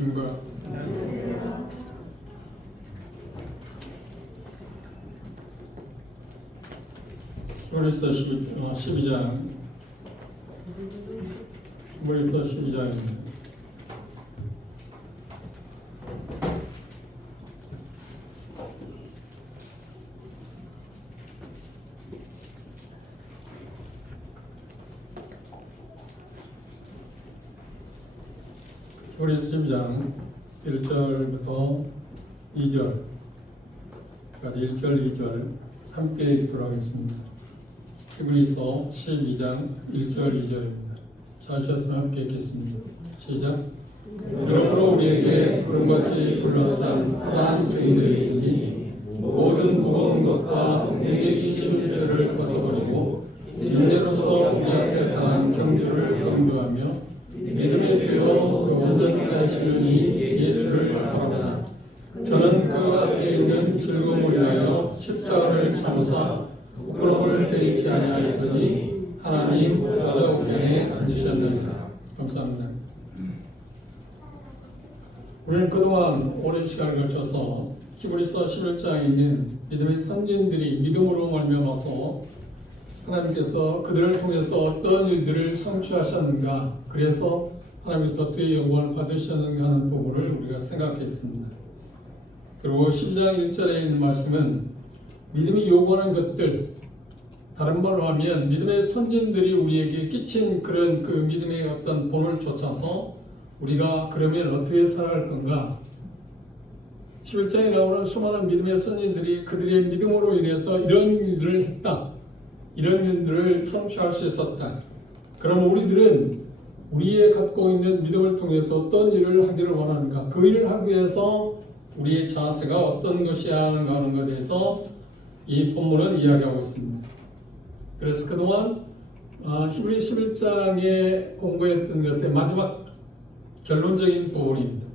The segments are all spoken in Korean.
안녕하십니까. 히브리서 12장 히브리서 12장입니다. 히브리서 12장 1절부터 2절까지 1절, 2절 함께 읽도록 하겠습니다. 히브리서 12장 1절, 2절입니다. 찾으셔서 함께 읽겠습니다. 시작. 그러므로 우리에게 구름같이 둘러싼 화려한 증인들이 있으니 모든 무거운 것과 내게 끼친 죄를 벗어버리고 인내로서 우리 앞에 당한 경주를 경주하며 믿음의 주요 온전케 하시는 이 예수를 바라보나 저는 그 앞에 있는 즐거움을 위하여 십자가를 참으사 부끄러움을 개의치 아니하였으니 하나님 보좌 우편에 앉으셨느니라. 감사합니다. 우리는 그동안 오랜 시간을 거쳐서 히브리서 11장에 있는 믿음의 선진들이 믿음으로 말미암아서 하나님께서 그들을 통해서 어떤 일들을 성취하셨는가, 그래서 하나님께서 그의 영광을 받으셨는가 하는 부분을 우리가 생각했습니다. 그리고 12장 1절에 있는 말씀은 믿음이 요구하는 것들, 다른 말로 하면 믿음의 선진들이 우리에게 끼친 그런 그 믿음의 어떤 본을 쫓아서 우리가 그러면 어떻게 살아갈 건가. 11장에 나오는 수많은 믿음의 선진들이 그들의 믿음으로 인해서 이런 일들을 했다, 이런 일들을 성취할 수 있었다. 그럼 우리들은 우리의 갖고 있는 믿음을 통해서 어떤 일을 하기를 원하는가, 그 일을 하기 위해서 우리의 자세가 어떤 것이야 하는가 하는 것에 대해서 이 본문은 이야기하고 있습니다. 그래서 그동안 히브리 11장에 공부했던 것의 마지막 결론적인 부분입니다.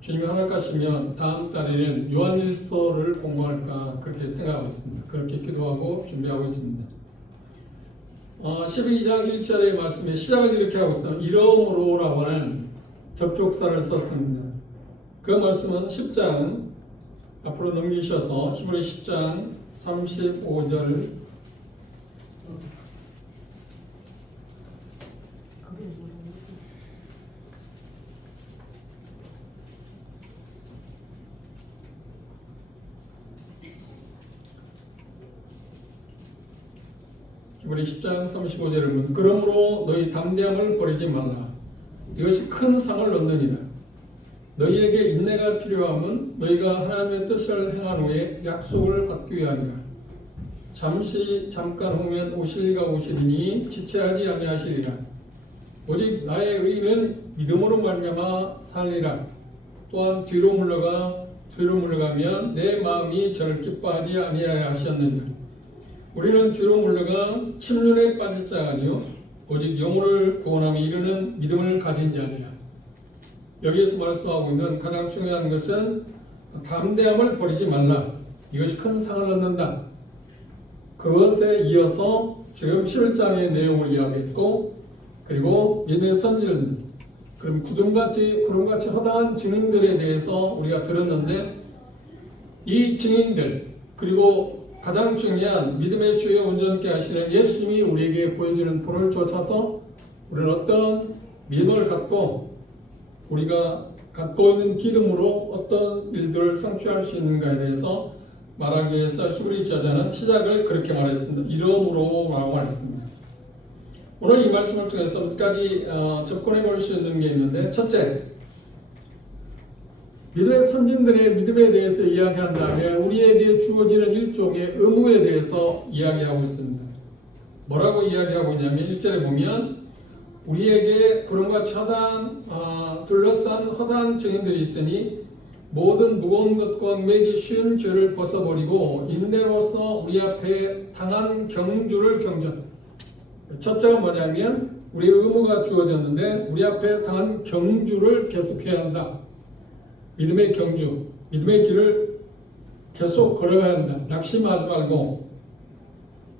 주님이 허락하시면 다음 달에는 요한일서를 공부할까 그렇게 생각하고 있습니다. 그렇게 기도하고 준비하고 있습니다. 12장 1절의 말씀에 시작을 이렇게 하고 있어요. 이러므로라고 하는 접촉사를 썼습니다. 그 말씀은 10장 앞으로 넘기셔서 히브리 10장 35절 히브리 10장 35절을 보면 그러므로 너희 담대함을 버리지 말라. 이것이 큰 상을 얻느니라. 너희에게 인내가 필요함은 너희가 하나님의 뜻을 행한 후에 약속을 받기 위함이라. 잠깐 후면 오실 이가 오시리니 지체하지 아니하시리라. 오직 나의 의는 믿음으로 말미암아 살리라. 또한 뒤로 물러가면 내 마음이 저를 기뻐하지 아니하셨느니라. 우리는 뒤로 물러가 침륜에 빠질 자가 아니요 오직 영혼을 구원함에 이르는 믿음을 가진 자니라. 여기에서 말씀하고 있는 가장 중요한 것은 담대함을 버리지 말라. 이것이 큰 상을 얻는다. 그것에 이어서 지금 11장의 내용을 이야기했고, 그리고 믿음의 선지자들, 그럼 구름같이 허다한 증인들에 대해서 우리가 들었는데, 이 증인들, 그리고 가장 중요한 믿음의 주에 온전케 하시는 예수님이 우리에게 보여주는 본을 쫓아서 우리는 어떤 믿음을 갖고 우리가 갖고 있는 기름으로 어떤 일들을 성취할 수 있는가에 대해서 말하기 위해서 히브리 저자는 시작을 그렇게 말했습니다. 이러므로 라고 말했습니다. 오늘 이 말씀을 통해서 몇 가지 접근해 볼 수 있는 게 있는데, 첫째, 믿음의 선진들의 믿음에 대해서 이야기한다면 우리에게 주어지는 일종의 의무에 대해서 이야기하고 있습니다. 뭐라고 이야기하고 있냐면 1절에 보면 우리에게 구름같이 둘러싼 허다한 증인들이 있으니 모든 무거운 것과 매기 쉬운 죄를 벗어버리고 인내로서 우리 앞에 당한 경주를 경전. 첫째가 뭐냐면 우리의 의무가 주어졌는데 우리 앞에 당한 경주를 계속해야 한다. 믿음의 경주, 믿음의 길을 계속 걸어가야 한다. 낙심하지 말고.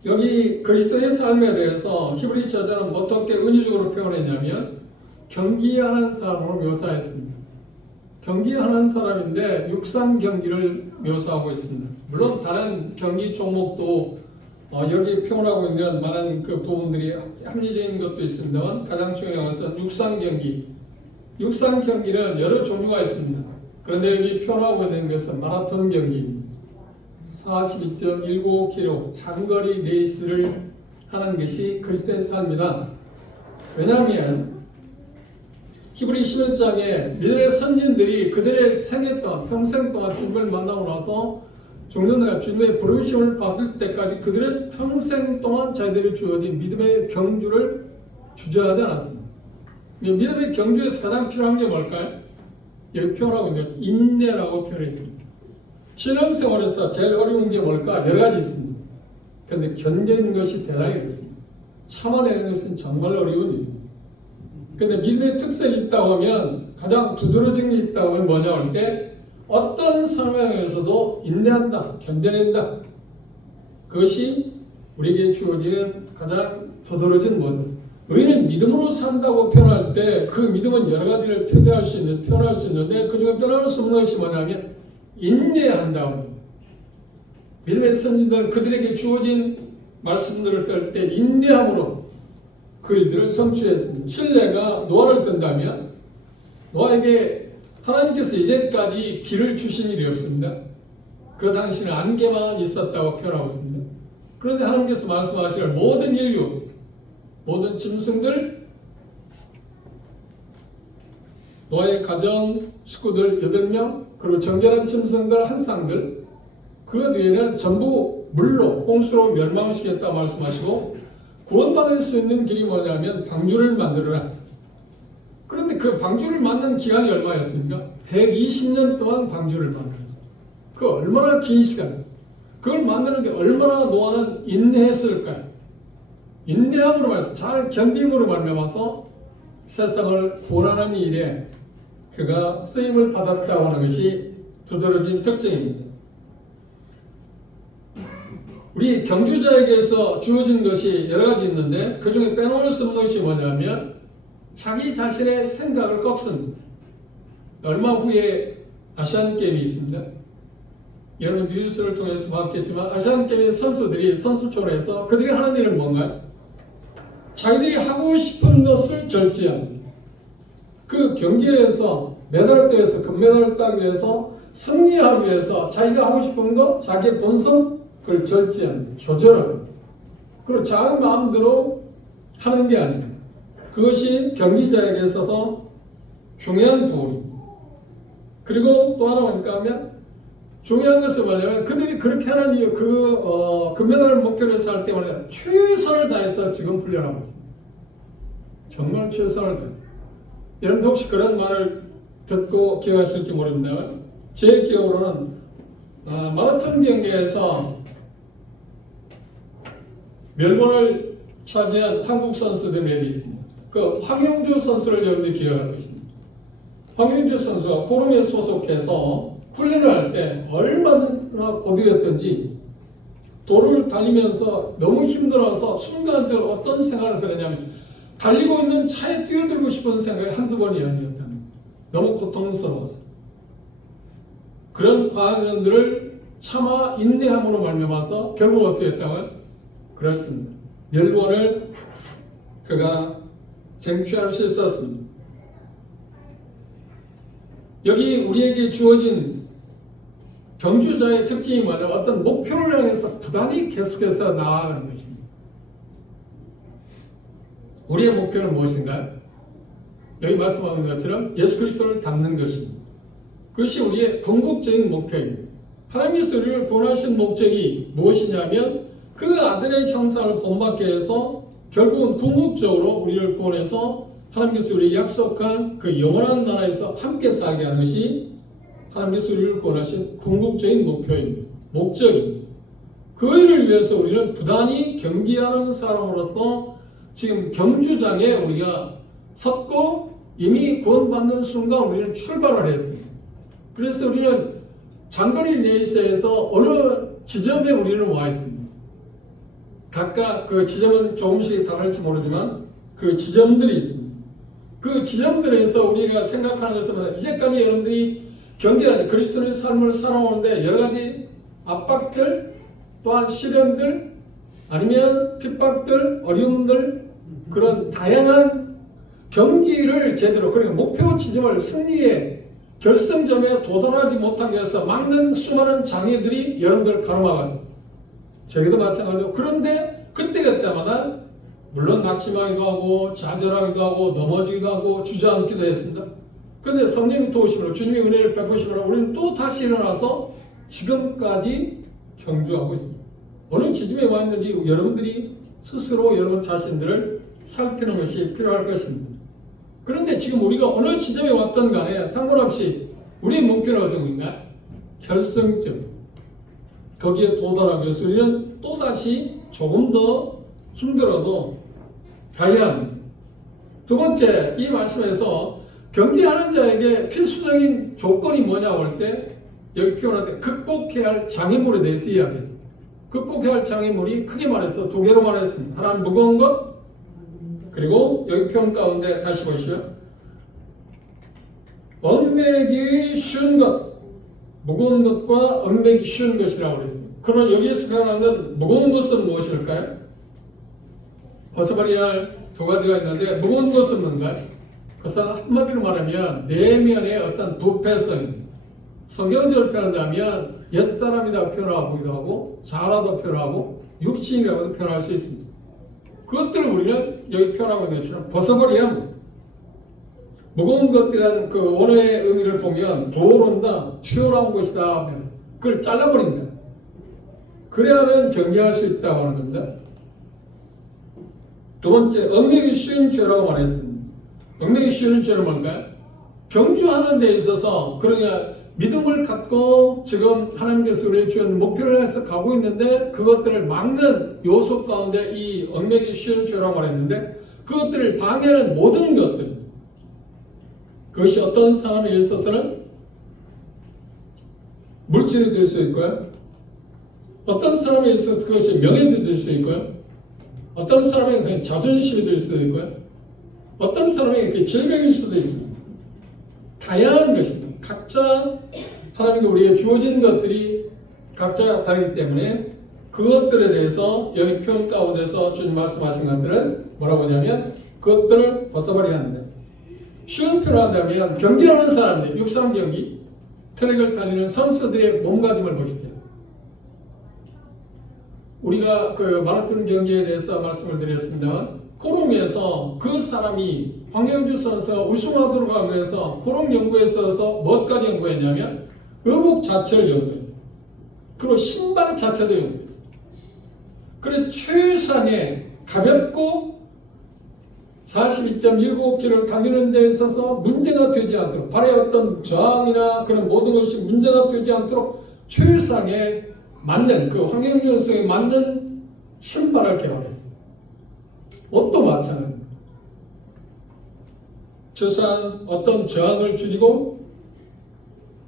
여기 그리스도의 삶에 대해서 히브리 저자는 어떻게 은유적으로 표현했냐면 경기하는 사람으로 묘사했습니다. 경기하는 사람인데 육상 경기를 묘사하고 있습니다. 물론 다른 경기 종목도 여기 표현하고 있는 많은 그 부분들이 합리적인 것도 있습니다만 가장 중요한 것은 육상 경기. 육상 경기는 여러 종류가 있습니다. 그런데 여기 표현하고 있는 것은 마라톤 경기입니다. 42.195km 장거리 레이스를 하는 것이 그리스도의 삶이다. 왜냐하면 히브리 11장에 믿음의 선진들이 그들의 생애 동안 평생 동안 주님을 만나고 나서 죽는 날 주님의 부르심을 받을 때까지 그들은 평생 동안 자기들이 주어진 믿음의 경주를 주저하지 않았습니다. 믿음의 경주에서 가장 필요한 게 뭘까요? 여기 표현하고 있는 인내라고 표현했습니다. 신앙생활에서 제일 어려운 게 뭘까? 여러 가지 있습니다. 그런데 견디는 것이 대단히 어렵습니다. 참아내는 것은 정말 어려운 일입니다. 그런데 믿음의 특성이 있다고 하면 가장 두드러진 게 있다고 하면 뭐냐 할 때 어떤 상황에서도 인내한다, 견뎌낸다. 그것이 우리에게 주어지는 가장 두드러진 모습. 의인은 믿음으로 산다고 표현할 때 그 믿음은 여러 가지를 표현할 수 있는데 그 중에 표현할 수 없는 것이 뭐냐면 인내한다. 믿음의 선진들은 그들에게 주어진 말씀들을 뗄 때 인내함으로 그 일들을 성취했습니다. 신뢰가 노아를 든다면 노아에게 하나님께서 이제까지 길을 주신 일이 없습니다. 그 당시는 안개만 있었다고 표현하고 있습니다. 그런데 하나님께서 말씀하실 모든 인류, 모든 짐승들, 노아의 가정 식구들 8명, 그리고 정결한 짐승들 한 쌍들, 그 뒤에는 전부 물로 홍수로 멸망시켰다 말씀하시고 구원받을 수 있는 길이 뭐냐면 방주를 만들어라. 그런데 그 방주를 만든 기간이 얼마였습니까? 120년 동안 방주를 만들었어요. 그 얼마나 긴 시간. 그걸 만드는데 얼마나 노아는 인내했을까요? 인내함으로 말해서 잘 견딤으로 말미암아서 세상을 구원하는 일에 그가 쓰임을 받았다고 하는 것이 두드러진 특징입니다. 우리 경주자에게서 주어진 것이 여러 가지 있는데 그 중에 빼놓을 수 없는 것이 뭐냐면 자기 자신의 생각을 꺾습니다. 얼마 후에 아시안게임이 있습니다. 여러분 뉴스를 통해서 봤겠지만 아시안게임 선수들이 선수촌에서 그들이 하는 일은 뭔가요? 자기들이 하고 싶은 것을 절제합니다. 그 경기에서 메달대에서 금메달을 따기 위해서 승리하기 위해서 자기가 하고 싶은 것, 자기의 본성 그걸 절제합니다. 조절합니다. 그리고 자기 마음대로 하는 게 아닙니다. 그것이 경기자에게 있어서 중요한 부분입니다. 그리고 또 하나 뭘까 하면 중요한 것은 뭐냐면 그들이 그렇게 하는 이유 금메달을 목표로 해서 할 때마다 최선을 다해서 지금 훈련하고 있습니다. 정말 최선을 다했습니다. 여러분 혹시 그런 말을 듣고 기억하실지 모릅니다. 제 기억으로는 마라톤 경기에서 멜번을 차지한 한국 선수들 몇 있습니다. 그 황영조 선수를 여러분들이 기억할 것입니다. 황영조 선수가 고름에 소속해서 훈련을 할 때 얼마나 고되었던지 도로를 달리면서 너무 힘들어서 순간적으로 어떤 생각을 들었냐면 달리고 있는 차에 뛰어들고 싶은 생각이 한두 번이 아니었답니다. 너무 고통스러워서. 그런 과정들을 참아 인내함으로 말미암아서 결국 어떻게 했다고요? 그렇습니다. 멸본을 그가 쟁취할 수 있었습니다. 여기 우리에게 주어진 경주자의 특징이 뭐냐면 어떤 목표를 향해서 부단히 계속해서 나아가는 것입니다. 우리의 목표는 무엇인가요? 여기 말씀하는 것처럼 예수 그리스도를 닮는 것입니다. 그것이 우리의 궁극적인 목표입니다. 하나님께서 우리를 구원하신 목적이 무엇이냐면 그 아들의 형상을 본받게 해서 결국은 궁극적으로 우리를 구원해서 하나님께서 우리에게 약속한 그 영원한 나라에서 함께 살게 하는 것이 하나님께서 우리를 구원하신 궁극적인 목표입니다. 목적입니다. 그 일을 위해서 우리는 부단히 경기하는 사람으로서 지금 경주장에 우리가 섰고 이미 구원받는 순간 우리는 출발을 했습니다. 그래서 우리는 장거리 레이스에서 어느 지점에 우리는 와 있습니다. 각각 그 지점은 조금씩 다를지 모르지만 그 지점들이 있습니다. 그 지점들에서 우리가 생각하는 것은 이제까지 여러분들이 경계하는 그리스도의 삶을 살아오는데 여러 가지 압박들, 또한 시련들, 아니면 핍박들, 어려움들, 그런 다양한 경기를 제대로, 그러니까 목표 지점을 승리의 결승점에 도달하지 못하게 해서 막는 수많은 장애들이 여러분들 가로막았습니다. 저희도 마찬가지고. 그런데 그때마다 물론 낙심하기도 하고 좌절하기도 하고 넘어지기도 하고 주저앉기도 했습니다. 그런데 성령의 도우심으로 주님의 은혜를 베푸심으로 우리는 또 다시 일어나서 지금까지 경주하고 있습니다. 어느 지점에 와 있는지 여러분들이 스스로 여러분 자신들을 살피는 것이 필요할 것입니다. 그런데 지금 우리가 어느 지점에 왔던 간에 상관없이 우리의 목표는 어디인가? 결승점. 거기에 도달하기 위해서 우리는 또다시 조금 더 힘들어도 가야 합니다. 두 번째, 이 말씀에서 경계하는 자에게 필수적인 조건이 뭐냐고 할 때 여기 표현할 때 극복해야 할 장애물에 대해서 이야기했습니다. 극복해야 할 장애물이 크게 말해서 두 개로 말했습니다. 하나는 무거운 것, 그리고 여기 표현 가운데 다시 보시죠. 얽매기 쉬운 것, 무거운 것과 얽매기 쉬운 것이라고 그랬습니다. 그러나 여기에서 표현하는 무거운 것은 무엇일까요? 벗어버려야 할 두 가지가 있는데 무거운 것은 뭔가요? 그것은 한마디로 말하면 내면의 어떤 부패성, 성경적으로 표현한다면 옛사람이라고 표현하기도 하고 자라도 표현하고 육신이라고도 표현할 수 있습니다. 그것들을 우리는 여기 표현하고 있는 것처럼 벗어버려야 합니다. 무거운 것들이라는 그 원어의 의미를 보면 도론다, 튀어나온 것이다. 그걸 잘라버린다. 그래야만 경계할 수 있다고 하는 겁니다. 두 번째, 얽매기 쉬운 죄라고 말했습니다. 얽매기 쉬운 죄는 뭔가요? 경주하는 데 있어서, 그러니까 믿음을 갖고 지금 하나님께서 우리에게 주신 목표를 해서 가고 있는데 그것들을 막는 요소 가운데 이 얽매기 쉬운 죄라고 말했는데 그것들을 방해하는 모든 것들, 그것이 어떤 사람에 있어서는 물질이 될 수 있고요. 어떤 사람에 있어서 그것이 명예도 될 수 있고요. 어떤 사람에게 그냥 자존심이 될 수도 있고요. 어떤 사람에게 질병일 수도 있습니다. 다양한 것입니다. 각자 하나님께 우리에게 주어진 것들이 각자 다르기 때문에 그것들에 대해서 여기 표현 가운데서 주님 말씀하신 것들은 뭐라고 하냐면 그것들을 벗어버려야 한다. 쉬운 표현을 한다면 경기하는 사람들, 육상 경기, 트랙을 달리는 선수들의 몸가짐을 보십시오. 우리가 그 마라톤 경기에 대해서 말씀을 드렸습니다만 코롱에서 그 사람이 황영주 선수가 우승하도록 하기 위해서 코롱 연구에 있어서 무엇까지 연구했냐면 의복 자체를 연구했어요. 그리고 신발 자체도 연구했어요. 그래서 최상의 가볍고 42.195kg를 당기는 데 있어서 문제가 되지 않도록 발의 어떤 저항이나 그런 모든 것이 문제가 되지 않도록 최상의 맞는 그 황영주 선수에 맞는 신발을 개발했어요. 옷도 마찬가지입니다. 최소한 어떤 저항을 줄이고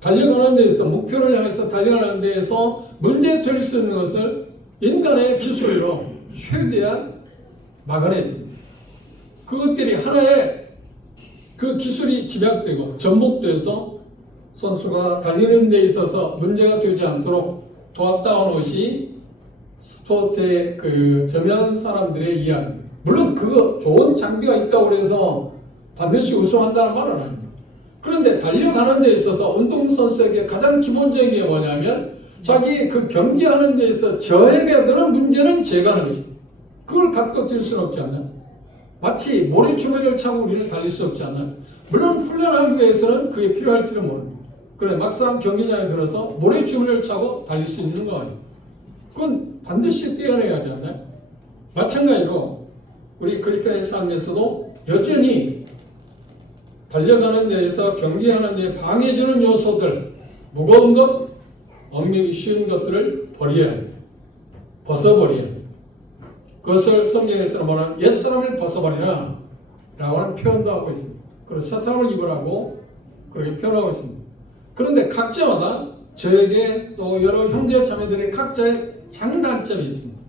달려가는 데에서 목표를 향해서 달려가는 데에서 문제 될 수 있는 것을 인간의 기술로 최대한 막아냈습니다. 그것들이 하나의 그 기술이 집약되고 접목돼서 선수가 달리는 데 있어서 문제가 되지 않도록 도왔다는 것이 스포츠의 그 저명한 사람들의 이야기입니다. 물론 그거 좋은 장비가 있다고 해서 반드시 우승한다는 말은 아닙니다. 그런데 달려가는 데 있어서 운동선수에게 가장 기본적인 게 뭐냐면 자기 그 경기하는 데 있어서 저에게 드는 문제는 제거하는 것입니다. 그걸 갖고 뛸 수는 없지 않나요? 마치 모래주머니를 차고 우리는 달릴 수 없지 않나요? 물론 훈련하기 위해서는 그게 필요할지는 모릅니다. 그래 막상 경기장에 들어서 모래주머니를 차고 달릴 수 있는 거 아니에요. 그건 반드시 뛰어내야 하지 않나요? 마찬가지로 우리 그리스도의 삶에서도 여전히 달려가는 데에서 경기하는 데 방해주는 요소들, 무거운 것, 얽매기 쉬운 것들을 버려야 합니다. 벗어버려야 합니다. 그것을 성경에서는 뭐냐면 옛사람을 벗어버리라 라고 하는 표현도 하고 있습니다. 그리고 새사람을 입으라고 그렇게 표현하고 있습니다. 그런데 각자마다 저에게 또 여러 형제 자매들의 각자의 장단점이 있습니다.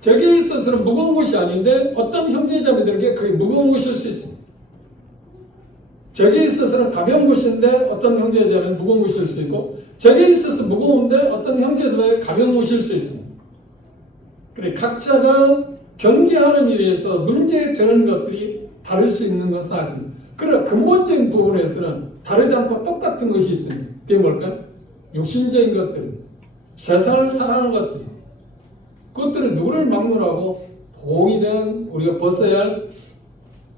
저에게 있어서는 무거운 것이 아닌데 어떤 형제 자매들에게 그게 무거운 것일 수 있습니다. 저게 있어서는 가벼운 것인데 어떤 형제자는 무거운 것일 수 있고, 저게 있어서 무거운데 어떤 형제자는 가벼운 것일 수 있습니다. 그래, 각자가 경계하는 일에서 문제되는 것들이 다를 수 있는 것은 사실입니다. 그러나 근본적인 부분에서는 다르지 않고 똑같은 것이 있습니다. 그게 뭘까? 육신적인 것들, 세상을 살아가는 것들, 그것들은 누구를 막론하고 도움이 되는 우리가 벗어야 할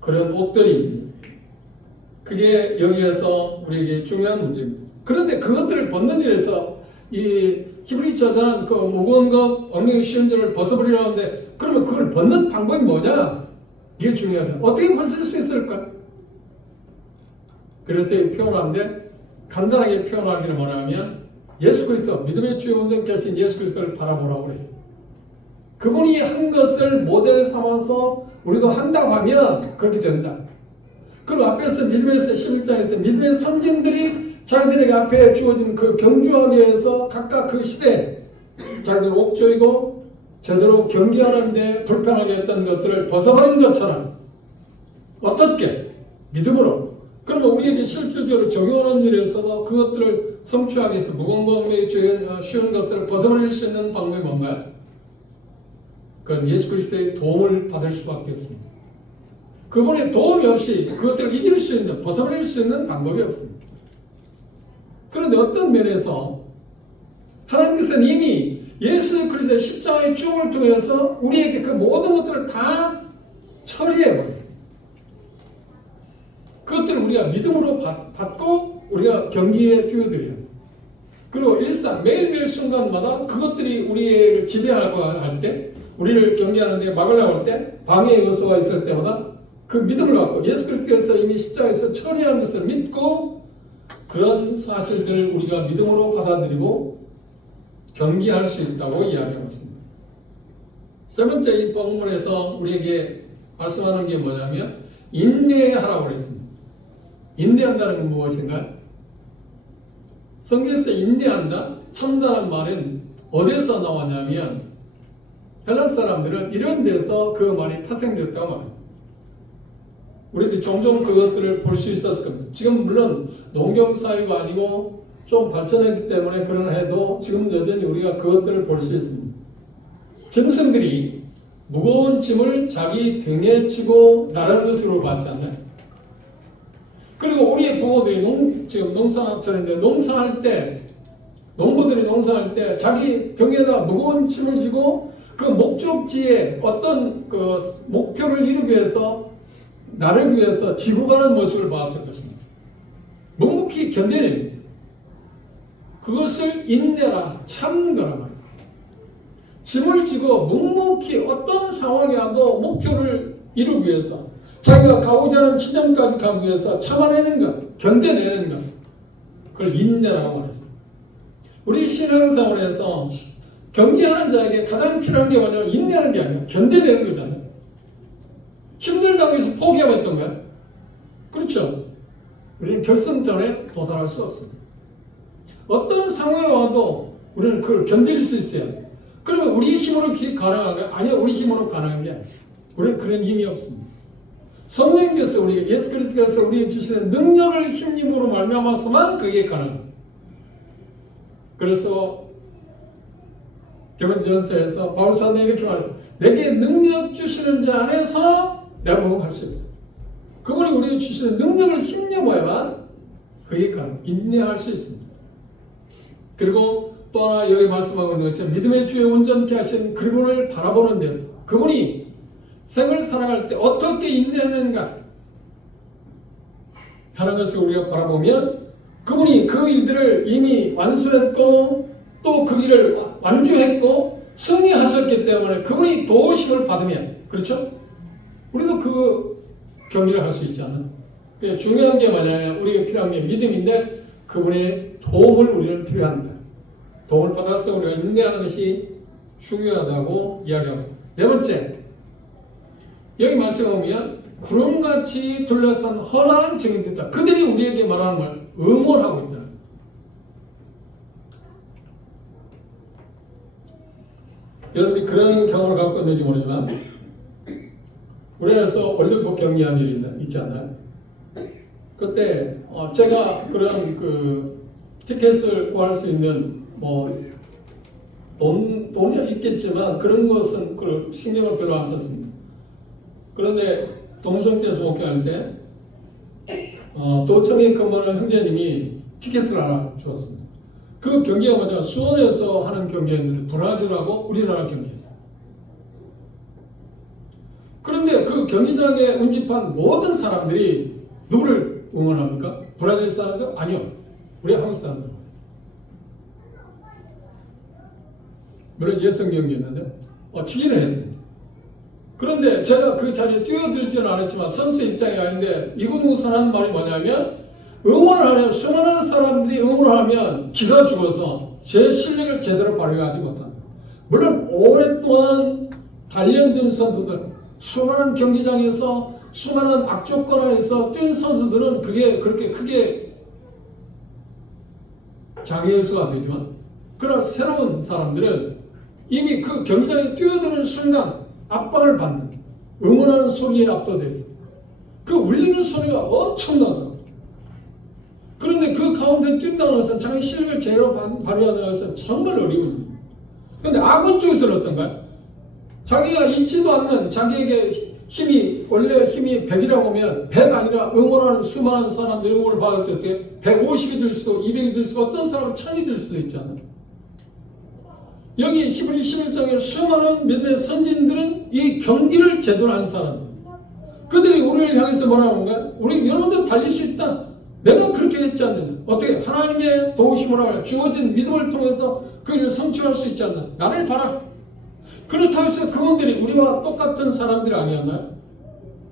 그런 옷들입니다. 그게 여기에서 우리에게 중요한 문제입니다. 그런데 그것들을 벗는 일에서 이 히브리 저자는 그 무거운 것, 엉덩이 쉬운 점을 벗어버리라고 하는데, 그러면 그걸 벗는 방법이 뭐냐? 이게 중요하다. 어떻게 벗을 수 있을까? 그래서 이 표현하는데, 간단하게 표현하기를 뭐냐면, 예수 그리스도, 믿음의 주요 온전케 예수 그리스도를 바라보라고 그랬어요. 그분이 한 것을 모델 삼아서 우리도 한다고 하면 그렇게 된다. 그리고 앞에서 믿음에서 11장에서 믿음의 선진들이 자기들에게 앞에 주어진 그 경주하기 위해서 각각 그 시대 자기들 옥조이고 제대로 경계하는데 불편하게 했던 것들을 벗어버린 것처럼 어떻게? 믿음으로. 그러면 우리에게 실질적으로 적용하는 일에서 그것들을 성취하기 위해서 무거운 것에 쉬운 것을 벗어버릴 수 있는 방법이 뭔가요? 그건 예수 그리스도의 도움을 받을 수밖에 없습니다. 그분의 도움이 없이 그것들을 이길 수 있는, 벗어버릴 수 있는 방법이 없습니다. 그런데 어떤 면에서 하나님께서는 이미 예수 그리스도의 십자가의 죽음을 통해서 우리에게 그 모든 것들을 다 처리해버렸습니다. 그것들을 우리가 믿음으로 받고 우리가 경기에 뛰어들여요. 그리고 일상 매일매일 순간마다 그것들이 우리를 지배하고 할 때, 우리를 경계하는데 막으려고 할 때, 방해의 요소가 있을 때마다 그 믿음을 갖고 예수 그리스도께서 이미 십자가에서 처리한 것을 믿고 그런 사실들을 우리가 믿음으로 받아들이고 경계할 수 있다고 이야기하고 있습니다. 세 번째 이 본문에서 우리에게 말씀하는 게 뭐냐면 인내하라고 그랬습니다. 인내한다는 건 무엇인가요? 성경에서 인내한다, 참다는 말은 어디서 나왔냐면 헬라 사람들은 이런 데서 그 말이 파생되었다고 말합니다. 우리도 종종 그것들을 볼 수 있었을 겁니다. 지금 물론 농경사회가 아니고 좀 발전했기 때문에 그러나 해도 지금 여전히 우리가 그것들을 볼 수 있습니다. 짐승들이 무거운 짐을 자기 등에 지고 나르는 것으로 봤지 않나요? 그리고 우리의 부모들이 지금 농사철인데 농사할 때, 농부들이 농사할 때 자기 등에다 무거운 짐을 지고 그 목적지에 어떤 그 목표를 이루기 위해서 나를 위해서 지고 가는 모습을 봤을 것입니다. 묵묵히 견뎌냅니다. 그것을 인내라, 참는 거란 말이죠. 짐을 지고 묵묵히 어떤 상황이 와도 목표를 이루기 위해서 자기가 가고자 하는 지점까지 가기 위해서 참아내는 것, 견뎌내는 것, 그걸 인내라고 말했습니다. 우리 신앙생활에서 경계하는 자에게 가장 필요한 게 뭐냐면 인내하는 게 아니라 견뎌내는 거잖아요. 힘들다고 해서 포기해버렸던 거야? 그렇죠. 우리는 결승점에 도달할 수 없습니다. 어떤 상황이 와도 우리는 그걸 견딜 수 있어요. 그러면 우리 힘으로 가능한가요? 아니요, 우리 힘으로 가능한 게 아니에요. 우리는 그런 힘이 없습니다. 성령께서 우리에게, 예수 그리스도께서 우리에게 주시는 능력을 힘입으로 말미암아서만 그게 가능합니다. 그래서 디모데전서에서 바울 사도는 이렇게 말했어요. 내게 능력 주시는 자 안에서 내가 복음할 수 있다. 그분이 우리에게 주시는 능력을 힘입어야만 그게 가능, 인내할 수 있습니다. 그리고 또 하나 여기 말씀하고 있는 것처럼 믿음의 주에 온전케 하신 그분을 바라보는 데서 그분이 생을 살아갈 때 어떻게 인내하는가 하는 것을 우리가 바라보면 그분이 그 일들을 이미 완수했고 또 그 일을 완주했고 승리하셨기 때문에 그분이 도우심을 받으면, 그렇죠? 우리도 그 경기를 할 수 있지 않나? 중요한 게 뭐냐면 우리가 필요한 게 믿음인데 그분의 도움을 우리는 필요합니다. 도움을 받아서 우리가 인내하는 것이 중요하다고 이야기하고 있습니다. 네 번째, 여기 말씀에 보면 구름같이 둘러싼 허나한 증인들이 있다. 그들이 우리에게 말하는 걸 응원하고 있다. 여러분이 그런 경험을 갖고 있는지 모르지만 우리나라에서 월드컵 경기한 일이 있지 않나요? 그때 제가 그런 그 티켓을 구할 수 있는 뭐 돈이 있겠지만 그런 것은 그 신경을 별로 안 썼습니다. 그런데 동성께서 목회할 때 도청에 근무하는 형제님이 티켓을 하나 주었습니다. 그 경기가 뭐냐, 수원에서 하는 경기였는데 브라질하고 우리나라 경기였어요. 그런데 그 경기장에 운집한 모든 사람들이 누구를 응원합니까? 브라질 사람들? 아니요. 우리 한국 사람들. 물론 예성 경기였는데 치기는 했습니다. 그런데 제가 그 자리에 뛰어들지는 않았지만 선수 입장이 아닌데 이근우선 하는 말이 뭐냐면, 응원을 하면 수많은 사람들이 응원을 하면 기가 죽어서 제 실력을 제대로 발휘하지 못한다. 물론 오랫동안 단련된 선수들, 수많은 경기장에서 수많은 악조건 안에서 뛴 선수들은 그게 그렇게 크게 장애일 수가 안 되지만, 그러나 새로운 사람들은 이미 그 경기장에 뛰어드는 순간 압박을 받는, 응원하는 소리에 압도되어 있습니다. 그 울리는 소리가 엄청나더라고요. 그런데 그 가운데 뛴다고 해서 자기 실력을 제대로 발휘하는 것은 정말 어려운 일입니다. 그런데 아군 쪽에서는 어떤가요? 자기가 있지도 않는, 자기에게 힘이, 원래 힘이 100이라고 하면 100 아니라 응원하는 수많은 사람들이 응원을 받을 때 어떻게 150이 될 수도, 200이 될 수도, 어떤 사람은 1000이 될 수도 있잖아요. 여기 히브리 11장에 수많은 믿음의 선진들은 이 경기를 제대로 한 사람, 그들이 우리를 향해서 뭐라고 하는가? 우리 여러분들 달릴 수 있다. 내가 그렇게 했지 않느냐. 어떻게? 하나님의 도우심으로 하여 주어진 믿음을 통해서 그 일을 성취할 수 있지 않나. 나를 봐라. 그렇다고 해서 그분들이 우리와 똑같은 사람들이 아니었나요?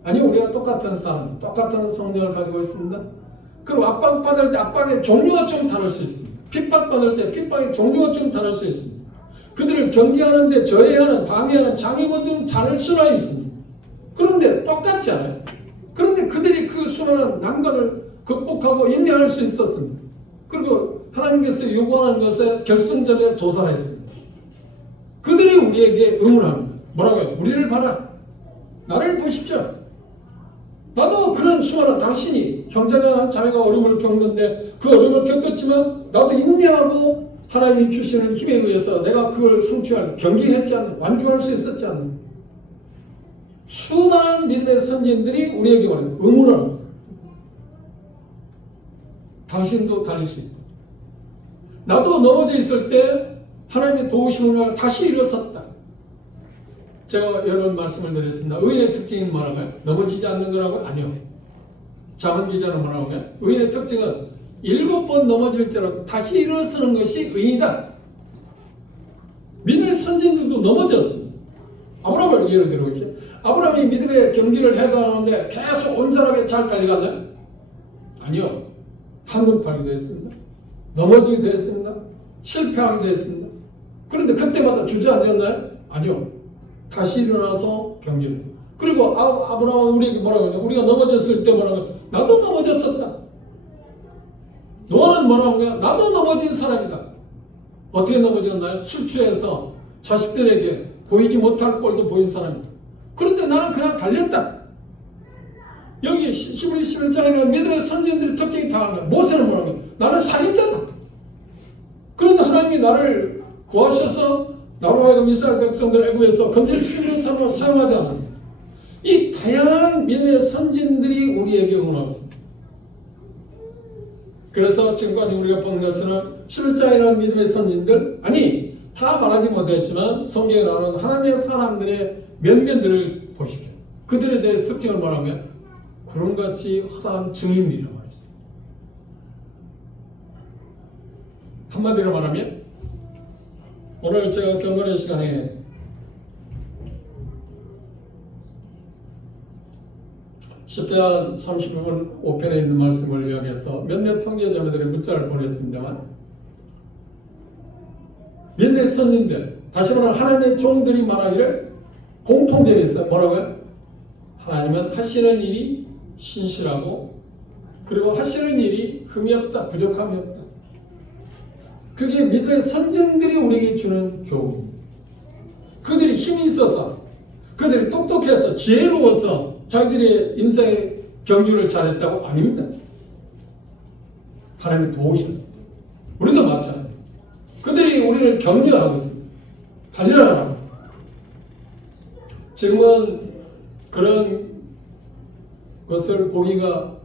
아니요, 우리가 똑같은 사람, 똑같은 성령을 가지고 있습니다. 그리고 압박받을 때 압박의 종류가 좀 다를 수 있습니다. 핍박받을 때 핍박의 종류가 좀 다를 수 있습니다. 그들을 경계하는데 저해하는, 방해하는 장애물들은 다를 수가 있습니다. 그런데 똑같지 않아요. 그런데 그들이 그 수많은 난관을 극복하고 인내할 수 있었습니다. 그리고 하나님께서 요구하는 것에 결승점에 도달했습니다. 그들이 우리에게 응원합니다. 뭐라고요? 우리를 봐라. 나를 보십시오. 나도 그런 수많은, 당신이 형제나 자매가 어려움을 겪는데 그 어려움을 겪었지만 나도 인내하고 하나님이 주시는 힘에 의해서 내가 그걸 성취할, 경기했지 않나, 완주할 수 있었지 않나. 수많은 믿음의 선진들이 우리에게 응원합니다. 당신도 달릴 수 있다. 나도 넘어져 있을 때 하나님의 도우심으로 다시 일어섰다. 제가 여러 번 말씀을 드렸습니다. 의인의 특징은 뭐라고요? 넘어지지 않는 거라고요? 아니요. 자문 기자는 뭐라고요? 의인의 특징은 7번 넘어질지라도 다시 일어서는 것이 의인이다. 믿음의 선진들도 넘어졌습니다. 아브라함을 예를 들어보십시오. 아브라함이 믿음의 경기를 해가는데 계속 온전하게 잘 달려갔나요? 아니요. 한눈팔게 되었습니다. 넘어지게 되었습니다. 실패하게 되었습니다. 그런데 그때마다 주저앉았나요? 아니요. 다시 일어나서 경기를. 그리고 아브라함은 우리에게 뭐라고 하냐? 우리가 넘어졌을 때 뭐라고 하냐? 나도 넘어졌었다. 노아는 뭐라고 하냐? 나도 넘어진 사람이다. 어떻게 넘어졌나요? 술 취해서 자식들에게 보이지 못할 꼴도 보인 사람이다. 그런데 나는 그냥 달렸다. 여기 히브리 11장에는 믿음의 선진들의 특징이 다른 거야. 모세는 뭐라고 하냐? 나는 살인자다. 그런데 하나님이 나를 구하셔서 나로 하여금 이스라엘 백성들 애굽에서 건질 수 있는 사람으로 사용하지 않아. 이 다양한 믿음의 선진들이 우리에게 응원하고 있습니다. 그래서 지금까지 우리가 본 것처럼 11장이라는 믿음의 선진들, 아니 다 말하지 못했지만 성경에 나오는 하나님의 사람들의 면면들을 보십시오. 그들에 대해 특징을 말하면 구름같이 허다한 증인들이라고 말했습니다. 한마디로 말하면 오늘 제가 경건의 시간에 시편 39분 5편에 있는 말씀을 이야기해서 몇몇 통제자매들의 문자를 보냈습니다만, 몇몇 선진들, 다시 말하면 하나님의 종들이 말하기를 공통점이 있어요. 뭐라고요? 하나님은 하시는 일이 신실하고 그리고 하시는 일이 흠이 없다, 부족함이 없다. 그게 믿음의 선진들이 우리에게 주는 교훈입니다. 그들이 힘이 있어서, 그들이 똑똑해서, 지혜로워서 자기들의 인생의 경주를 잘했다고? 아닙니다. 하나님이 도우셨어요. 우리도 마찬가지. 그들이 우리를 격려하고 있습니다. 달려라. 지금은 그런 것을 보기가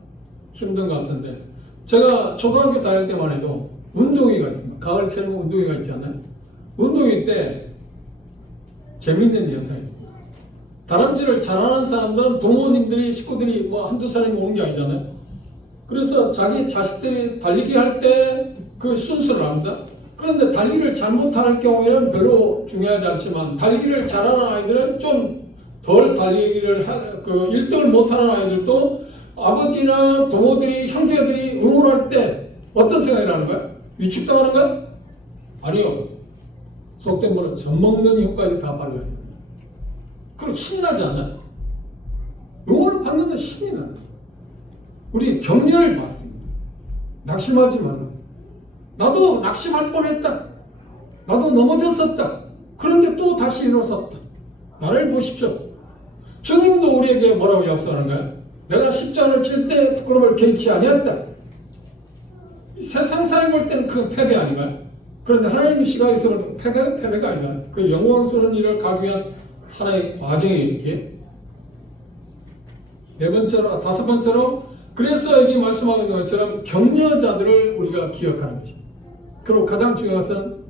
힘든 것 같은데, 제가 초등학교 다닐 때만 해도 운동회가 있습니다. 가을철에 운동회가 있잖아요. 운동회 때 재밌는 현상이 있습니다. 다람쥐를 잘하는 사람들은 부모님들이, 식구들이 뭐 한두 사람이 오는 게 아니잖아요. 그래서 자기 자식들이 달리기 할 때 그 순서를 합니다. 그런데 달리기를 잘못할 경우에는 별로 중요하지 않지만, 달리기를 잘하는 아이들은 좀 덜 달리기를 1등을 못하는 아이들도 아버지나 부모들이, 형제들이 응원할 때 어떤 생각이 나는 거야? 위축당하는 거야? 아니요. 속된 말은 젖먹는 힘까지 다 발휘하죠. 그럼 신나지 않아? 응원을 받는 건 신이 나요. 우리 격려를 받습니다. 낙심하지 말라. 나도 낙심할 뻔했다. 나도 넘어졌었다. 그런데 또 다시 일어섰다. 나를 보십시오. 주님도 우리에게 뭐라고 약속하는가요? 내가 십자가를 칠 때 부끄러움을 개의치 아니했다. 세상 사람이 볼 때는 그건 패배 아닌가요? 그런데 하나님의 시각에서는 패배가 아니라 그 영광스러운 일을 가기 위한 하나의 과정이 이렇게. 네 번째로, 다섯 번째로, 그래서 여기 말씀하는 것처럼 격려자들을 우리가 기억하는 것입니다. 그리고 가장 중요한 것은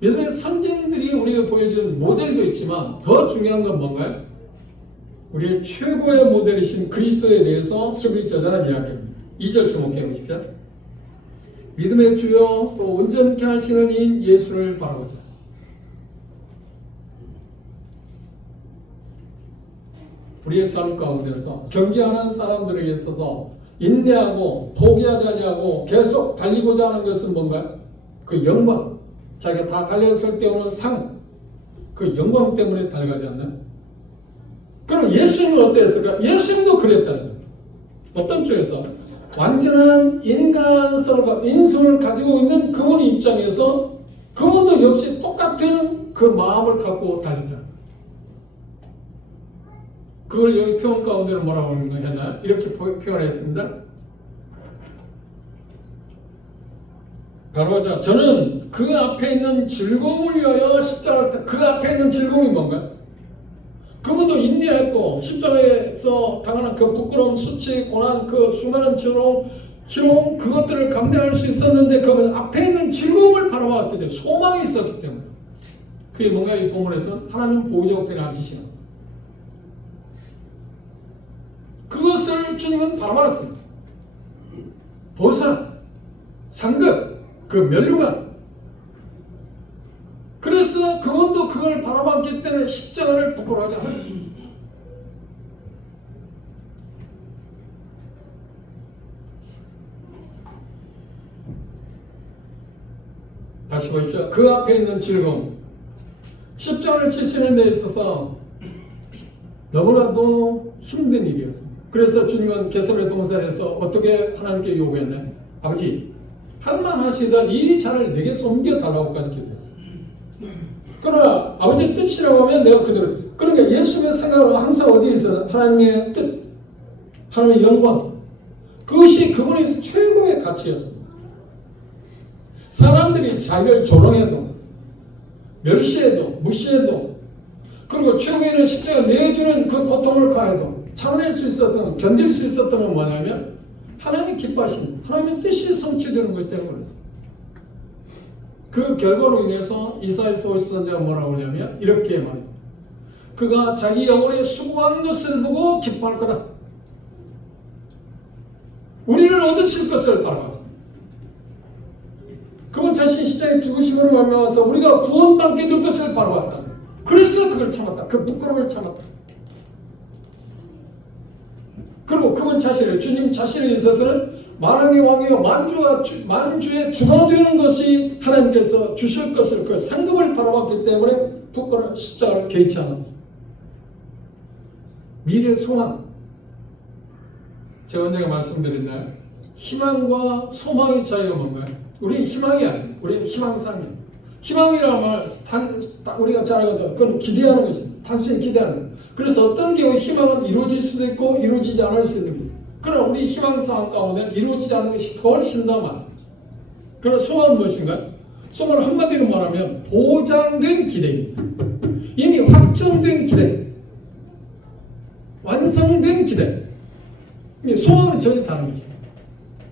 믿음의 선진들이 우리가 보여준 모델도 있지만 더 중요한 건 뭔가요? 우리의 최고의 모델이신 그리스도에 대해서 히브리 저자는 이야기합니다. 2절 주목해 보십시오. 믿음의 주요 또 온전케 하시는 이인 예수를 바라보자. 우리의 삶 가운데서 경계하는 사람들에게 있어서 인내하고 포기하지 아니하고 계속 달리고자 하는 것은 뭔가요? 그 영광, 자기가 다 달렸을 때 오는 상, 그 영광 때문에 달려가지 않나요? 그럼 예수님은 어땠을까? 예수님도 그랬다는 거예요. 어떤 쪽에서? 완전한 인간성과 인성을 가지고 있는 그분 입장에서 그분도 역시 똑같은 그 마음을 갖고 달린다. 그걸 여기 표현 가운데는 뭐라고 했나요? 이렇게 표현했습니다. 바로 자, 저는 그 앞에 있는 즐거움을 위하여 십자가를 그 앞에 있는 즐거움이 뭔가요? 그분도 인내했고 십자가에서 당하는 그 부끄러움, 수치, 고난, 그 수많은 즐거움, 희롱 그것들을 감내할 수 있었는데 그 앞에 있는 즐거움을 바라봤기 때문에 소망이 있었기 때문에 그게 뭔가 이 본문에서 하나님 보호자 우편에 앉히시는 그것을 주님은 바라봤습니다. 보상, 상급, 그 면류관. 그래서 그분도 그걸 바라봤기 때문에 십자가를 부끄러워하지 않아요. 다시 보십시오. 그 앞에 있는 즐거움. 십자가를 지시는 데 있어서 너무나도 힘든 일이었습니다. 그래서 주님은 겟세마네 동산에서 어떻게 하나님께 요구했나요? 아버지, 할만하시던 이 잔을 내게 옮겨달라고까지 기도했어요. 그러나 아버지의 뜻이라고 하면 내가 그대로. 그러니까 예수님의 생각은 항상 어디에 있어요? 하나님의 뜻, 하나님의 영광. 그것이 그분의 최고의 가치였습니다. 사람들이 자기를 조롱해도 멸시해도 무시해도 그리고 최후에는 십자가 내주는 그 고통을 가해도 참을 수 있었던, 견딜 수 있었던 건 뭐냐면 하나님이 기뻐하시는 하나님의 뜻이 성취되는 것 때문에 그랬어요. 그 결과로 인해서 이사야서 50선자가 뭐라고 하냐면 이렇게 말했습니다. 그가 자기 영혼의 수고한 것을 보고 기뻐할 거다. 우리를 얻으실 것을 바라봤습니다. 그분 자신 십자가에 죽으심으로 말미암아서 우리가 구원받게 될 것을 바라봤다. 그래서 그걸 참았다. 그 부끄러움을 참았다. 그리고 그분 자신을, 주님 자신에 있어서는 만왕의 왕이요 만주의 주가 되는 것이 하나님께서 주실 것을 그 상급을 바라봤기 때문에 부끄러운 십자가를 개의치 않았다. 미래 소망. 제가 언제가 말씀드렸나요? 희망과 소망의 차이가 뭔가요? 우리는 희망이 아니에요. 우리는 희망상이에요. 희망이라는 말, 우리가 잘 알거든요. 그건 기대하는 것입니다. 단순히 기대하는 거예요. 그래서 어떤 경우에 희망은 이루어질 수도 있고 이루어지지 않을 수도 있는 것입니다. 그러나 우리 희망사항 가운데 이루어지지 않는 것이 훨씬 더 많습니다. 그러나 소망은 무엇인가요? 소망은 한마디로 말하면 보장된 기대입니다. 이미 확정된 기대, 완성된 기대. 소망은 전혀 다른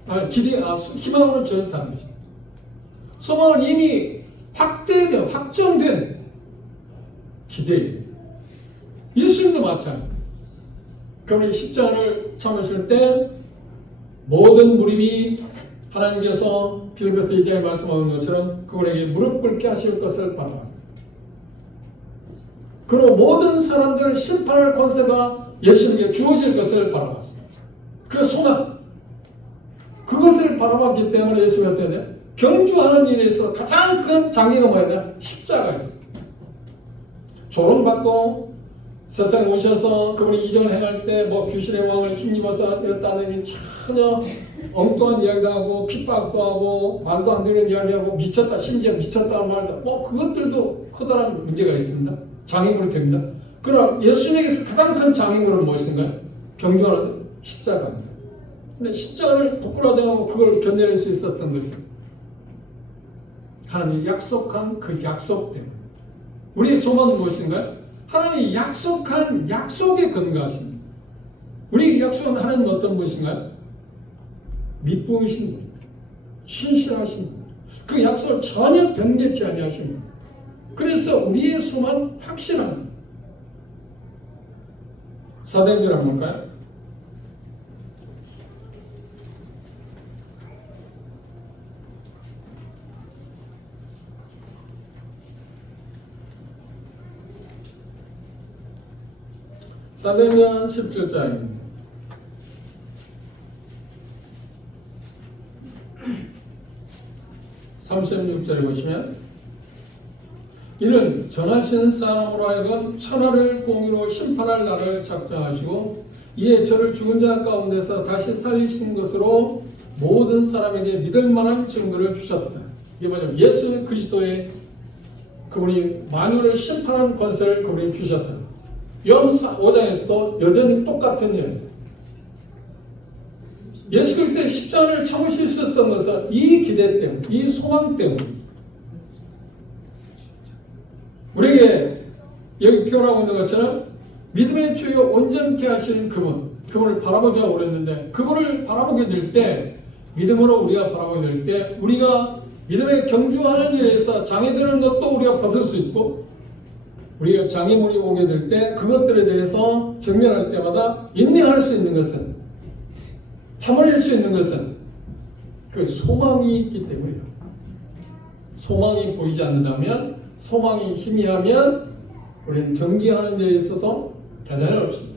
것입니다. 희망은 전혀 다른 것입니다. 소망은 이미 확대된, 확정된 기대입니다. 예수님도 마찬가지입니다. 그러면 십자가를 참으실 때 모든 무리이 하나님께서 빌립보서 2장에 말씀하신 것처럼 그분에게 무릎 꿇게 하실 것을 바라봤습니다. 그리고 모든 사람들을 심판할 권세가 예수님에게 주어질 것을 바라봤습니다. 그 소망, 그것을 바라봤기 때문에 예수님이 어떻게 해야 돼요? 경주하는 일에 있어서 가장 큰 장애가 뭐였냐? 십자가였습니다. 조롱받고 세상에 오셔서 그분이 이정을 행할 때 뭐 귀신의 왕을 힘입어서 였다는 전혀 엉뚱한 이야기도 하고 핍박도 하고 말도 안 되는 이야기하고 미쳤다, 심지어 미쳤다는 말도 뭐 그것들도 커다란 문제가 있습니다. 장애물이 됩니다. 그러나 예수님에게서 가장 큰 장애물은 무엇인가요? 병조하는 십자가입니다. 근데 십자가를 부끄러워하지 않고 그걸 견뎌낼 수 있었던 것은 하나님이 약속한 그 약속 때문에. 우리의 소망은 무엇인가요? 하나님이 약속한 약속에 근거하십니다. 우리 약속은 하나님은 어떤 분이신가요? 믿음이신 분, 신실하신 분. 그 약속을 전혀 변개치 아니하신 분. 그래서 우리의 소망은 확실합니다. 사도행전 한번 볼까요? 사도행전 17장입니다. 36절에 보시면 이는 전하신 사람으로 하여금 천하를 공의로 심판할 날을 작정하시고 이에 저를 죽은 자 가운데서 다시 살리신 것으로 모든 사람에게 믿을 만한 증거를 주셨다. 이게 뭐냐면 예수 그리스도의 그분이 만유를 심판하는 권세를 그분이 주셨다. 요한복음 5장에서도 여전히 똑같은 이야기. 예수 그리스도의 십자가를 참으실 수 있었던 것은 이 기대 때문, 이 소망 때문. 우리에게 여기 표현하고 있는 것처럼 믿음의 주요 온전케 하시는 그분을 바라보자고 그랬는데 그분을 바라보게 될 때, 믿음으로 우리가 바라보게 될 때 우리가 믿음의 경주하는 일에서 장애되는 것도 우리가 벗을 수 있고 우리가 장애물이 오게 될 때 그것들에 대해서 직면할 때마다 인내할 수 있는 것은, 참을 수 있는 것은 그 소망이 있기 때문이에요. 소망이 보이지 않는다면, 소망이 희미하면 우리는 경계하는 데 있어서 대단히 어렵습니다.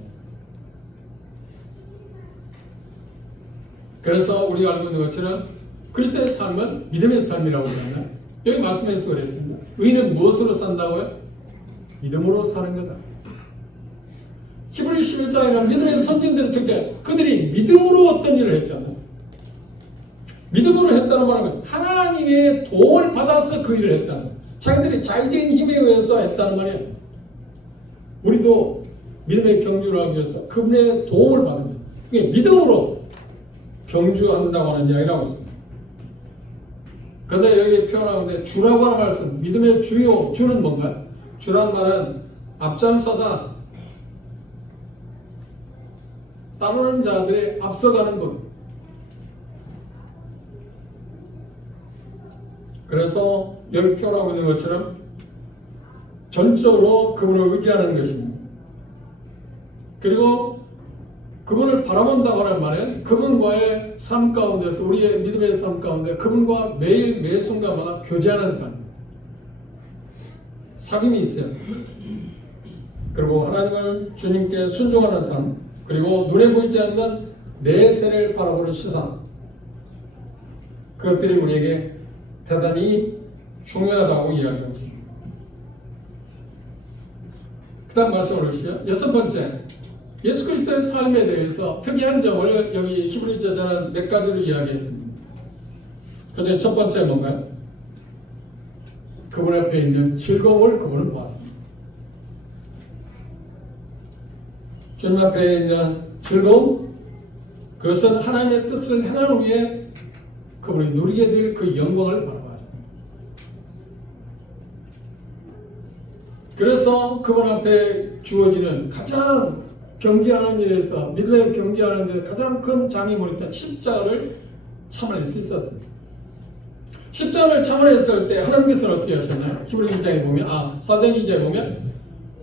그래서 우리가 알고 있는 것처럼 그리스도의 삶은 믿음의 삶이라고 하잖아요. 여기 말씀에서 그랬습니다. 의인은 무엇으로 산다고요? 믿음으로 사는 거다. 히브리 11장에는 믿음의 선진들을 특히 그들이 믿음으로 어떤 일을 했잖아요. 믿음으로 했다는 말은 하나님의 도움을 받아서 그 일을 했다는 거예요. 자기들이 자의적인 힘에 의해서 했다는 말이에요. 우리도 믿음의 경주를 하기 위해서 그분의 도움을 받는 거예요. 그게 믿음으로 경주한다고 하는 이야기라고 있습니다. 그런데 여기 표현하는데 주라고 하는 말씀, 믿음의 주요, 주는 뭔가요? 주란 말은 앞장서다, 따르는 자들이 앞서가는 것. 그래서 여기 표현하고 있는 것처럼 전적으로 그분을 의지하는 것입니다. 그리고 그분을 바라본다고 하는 말은 그분과의 삶 가운데서, 우리의 믿음의 삶 가운데 그분과 매일 매 순간마다 교제하는 삶, 사귐이 있어요. 그리고 하나님을 주님께 순종하는 삶, 그리고 눈에 보이지 않는 내세를 바라보는 시선, 그것들이 우리에게 대단히 중요하다고 이야기하고 있습니다. 그 다음 말씀을 보시죠. 여섯 번째, 예수 그리스도의 삶에 대해서 특이한 점을 여기 히브리 저자는 몇 가지로 이야기했습니다. 그중에 첫 번째 뭔가요? 그분 앞에 있는 즐거움을 그분은 봤습니다. 주님 앞에 있는 즐거움, 그것은 하나님의 뜻을 행하는 후에 그분이 누리게 될 그 영광을 바라봤습니다. 그래서 그분 앞에 주어지는 가장 경계하는 일에서 믿음의 경계하는 데 가장 큰 장애물이었던 십자가를 참아낼 수 있었습니다. 십자가를 참아냈을 때 하나님께서는 어떻게 하셨나요? 히브리 2장에 보면 사도행 2장에 보면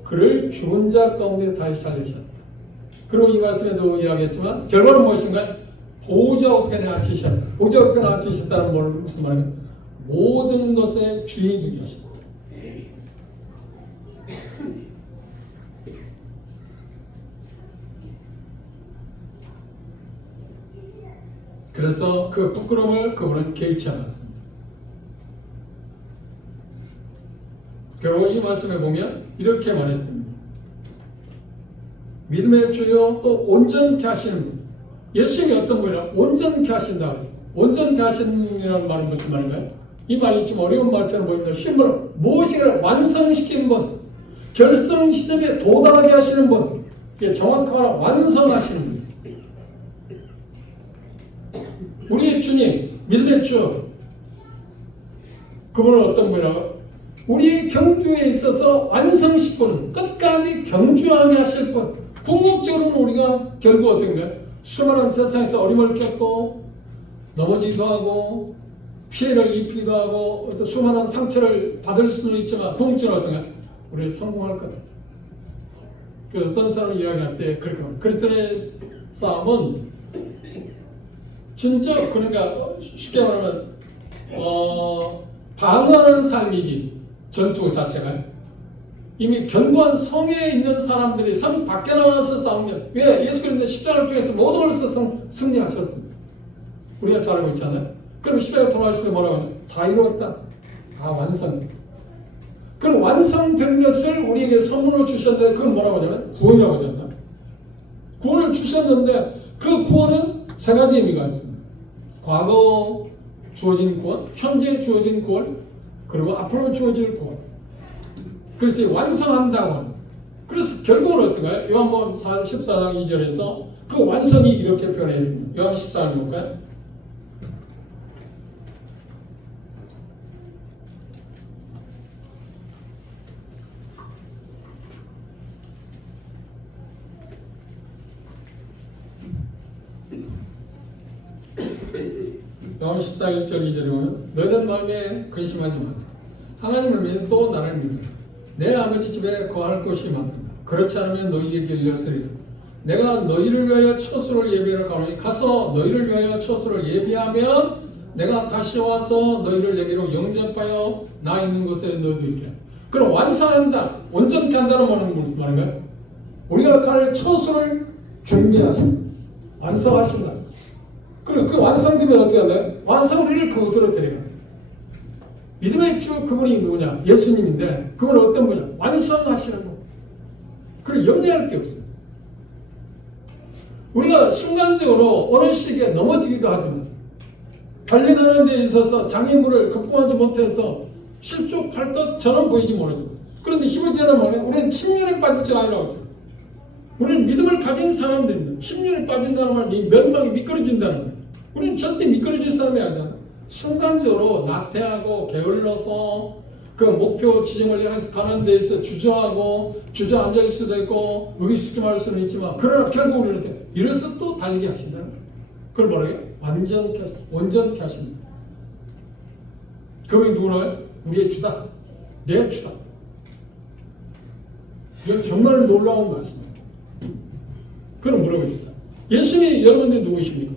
그를 죽은 자 가운데 다시 살리셨다. 그리고 이 말씀에도 이야기했지만 결과는 무엇인가요? 보좌 우편에 앉히셨다. 보좌 우편에 앉히셨다는 건 무슨 말인가요? 모든 것의 주인이 되게 하셨다. 그래서 그 부끄러움을 그분은 개의치 않았습니다. 결국 이 말씀에 보면 이렇게 말했습니다. 믿음의 주요 또 온전케 하시는 분. 예수님이 어떤 분이냐? 온전케 하신다 그랬습니다. 온전케 하시는 말은 무슨 말인가요? 이 말이 좀 어려운 말처럼 보이는데 쉬운 말은 무엇인가를 완성시키는 분, 결성 시점에 도달하게 하시는 분, 이게 정확하게 완성하시는 분. 우리의 주님, 믿음의 주, 그분은 어떤 분이라고? 우리 경주에 있어서 완성시키는 끝까지 경주하게 하실 분. 궁극적으로는 우리가 결국 어떤가요? 수많은 세상에서 어림을 겪고 넘어지기도 하고 피해를 입히기도 하고 어떤 수많은 상처를 받을 수는 있지만 궁극적으로 어떤가요? 우리가 성공할 거다. 그 어떤 사람을 이야기할 때 그렇게 그리스도의 싸움은 진짜 그러니까 쉽게 말하면 방어하는 삶이지 전투 자체가 이미 견고한 성에 있는 사람들이 성 밖에 나와서 싸우면 왜 예수 그리스도 십자가를 통해서 모든 것을 승리하셨습니다. 우리가 잘 알고 있잖아요. 그럼 십자가에 돌아가실 때 뭐라고 하냐? 다 이루었다. 다 완성. 그럼 완성된 것을 우리에게 선물로 주셨는데 그건 뭐라고 하냐면 구원이라고 하잖아요. 구원을 주셨는데 그 구원은 세 가지 의미가 있습니다. 과거 주어진 구원, 현재 주어진 구원, 그리고 앞으로 주어질 구원. 그래서 완성한다고. 그래서 결국은 어떤가요? 요한복음 14장 2절에서 그 완성이 이렇게 표현해 있습니다. 요한 14장 볼까요? 요한 14장 1절 2절에 보면 너희는 마음에 근심하지 마. 하나님을 믿는 또 나를 믿는다. 내 아버지 집에 거할 곳이 많다. 그렇지 않으면 너희에게 일렀으리라. 내가 너희를 위하여 처소를 예비하러 가노니 가서 너희를 위하여 처소를 예비하면 내가 다시 와서 너희를 내게로 영접하여 나 있는 곳에 너희도 있게. 그럼 완성한다. 온전케 한다는 말은 말인가요? 우리가 갈 처소를 준비하신다. 완성하신다. 그리고 그 완성되면 어떻게 한다요? 완성을 그곳으로 데려간다. 믿음의 주 그분이 누구냐? 예수님인데 그분은 어떤 분이냐? 완성하시는 분. 그걸 염려할 게 없어요. 우리가 순간적으로 어느 시기에 넘어지기도 하지만 달려가는 데 있어서 장애물을 극복하지 못해서 실족할 것처럼 보이지 모르죠. 그런데 히브리서는 뭐냐? 우리는 침륜에 빠질 자 아니라고 하죠. 우리는 믿음을 가진 사람들입니다. 침륜에 빠진다는 말은 멸망이 미끄러진다는 거예요. 우리는 절대 미끄러질 사람이 아니잖아요. 순간적으로 나태하고 게을러서 그 목표 지점을 향해서 가는 데에서 주저앉아 있을 수도 있고 의기소침할 수는 있지만 그러나 결국 우리는 이래서 또 달리게 하신다는 거예요. 그걸 뭐라고 해요? 온전케 하십니다. 그분이 누구나요? 우리의 주다. 내 주다. 이건 정말 놀라운 말씀입니다. 그럼 물어보십시오. 예수님이 여러분들 누구십니까?